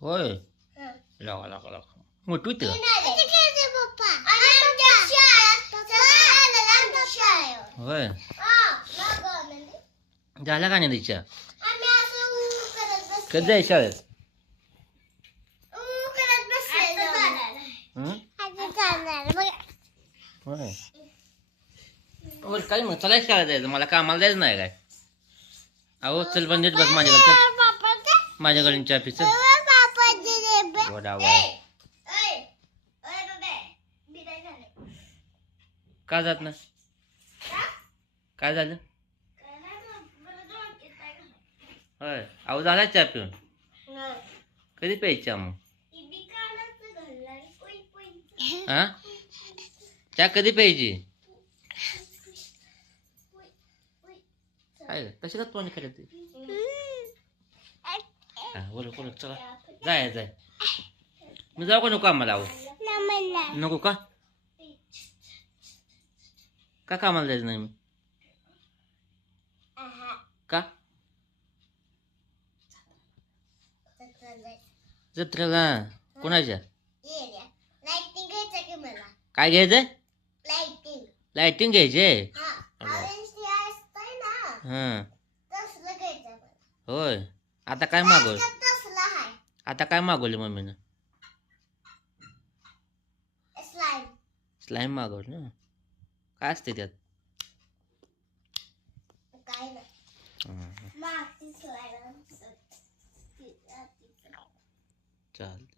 होय लागा लागा लागा मोठी होती का होय झाला का नाही तिच्या कधी जाय शाळेत होय बरं काय मग चला शाळेत जायचं मला कामाला जायचं नाही काय अहो चल बंदीत बस माझ्याकडे माझ्याकडे चहा पिच का जात ना काय झालं होय अहो झाला चहा पिऊन कधी प्यायचा मग हा चहा कधी प्यायची काय कशी का तोंड करत बोल बोल चला जाय जाय मी जाऊ का नको आम्हाला अहो नको का का कामाला जायचं नाही मी का जत्रेला कोणाच्या काय घ्यायचंय लाइटिंग घ्यायचे हा होय आता काय मागवलं आता काय मागवले मम्मीनं स्लाइम मागवलं ना काय असते त्यात चालतं